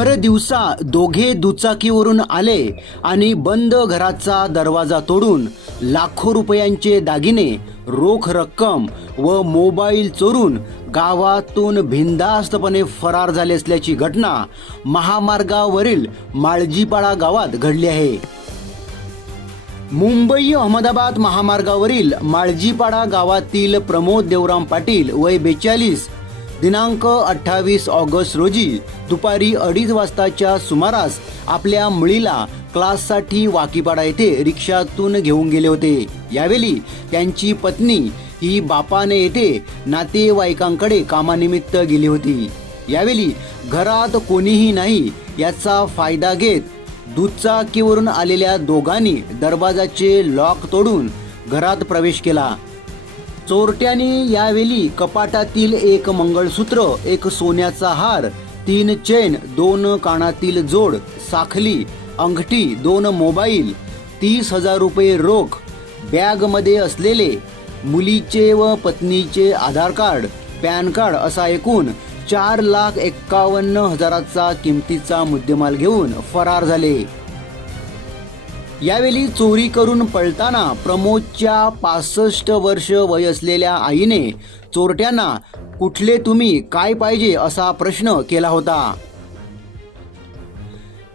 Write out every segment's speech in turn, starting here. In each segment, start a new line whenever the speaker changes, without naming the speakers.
भर दिवसा दोघे दुचाकीवरून आले आणि बंद घराचा दरवाजा तोडून लाखो रुपयांचे दागिने रोख रक्कम व मोबाईल चोरून गावातून भिंदास्तपणे फरार झाले असल्याची घटना महामार्गावरील माळजीपाडा गावात घडली आहे. मुंबई अहमदाबाद महामार्गावरील माळजीपाडा गावातील प्रमोद देवराम पाटील वय बेचाळीस दिनांक अठ्ठावीस ऑगस्ट रोजी दुपारी अडीच वाजताच्या सुमारास आपल्या मुलीला क्लाससाठी वाकीपाडा येथे रिक्षातून घेऊन गेले होते. यावेळी त्यांची पत्नी ही बापाने येथे नातेवाईकांकडे कामानिमित्त गेली होती. यावेळी घरात कोणीही नाही याचा फायदा घेत दुचाकीवरून आलेल्या दोघांनी दरवाजाचे लॉक तोडून घरात प्रवेश केला. चोरट्याने यावेळी कपाटातील एक मंगळसूत्र एक सोन्याचा हार तीन चेन दोन कानातील जोड साखली अंगठी दोन मोबाईल तीस हजार रुपये रोख बॅगमध्ये असलेले मुलीचे व पत्नीचे आधार कार्ड पॅन कार्ड असा एकूण चार लाख एक्कावन्न हजाराचा किमतीचा मुद्देमाल घेऊन फरार झाले. यावेळी चोरी करून पळताना प्रमोदच्या पासष्ट वर्ष वय असलेल्या आईने चोरट्यांना कुठले तुम्ही काय पाहिजे असा प्रश्न केला होता.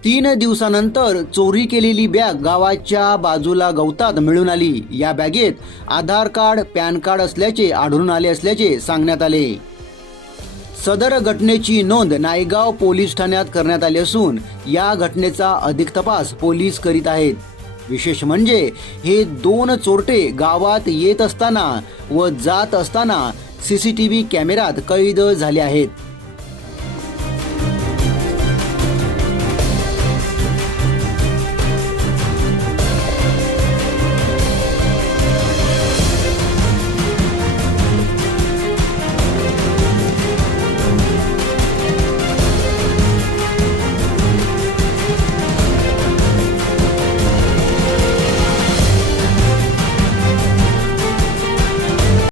तीन दिवसानंतर चोरी केलेली बॅग गावाच्या बाजूला गवतात मिळून आली. या बॅगेत आधार कार्ड पॅन कार्ड असल्याचे आढळून आले असल्याचे सांगण्यात आले. सदर घटनेची नोंद नायगाव पोलीस ठाण्यात करण्यात आली असून या घटनेचा अधिक तपास पोलीस करीत आहेत. विशेष म्हणजे हे दोन चोरटे गावात येत असताना व जात असताना सीसीटीव्ही कॅमेरात कैद झाले आहेत.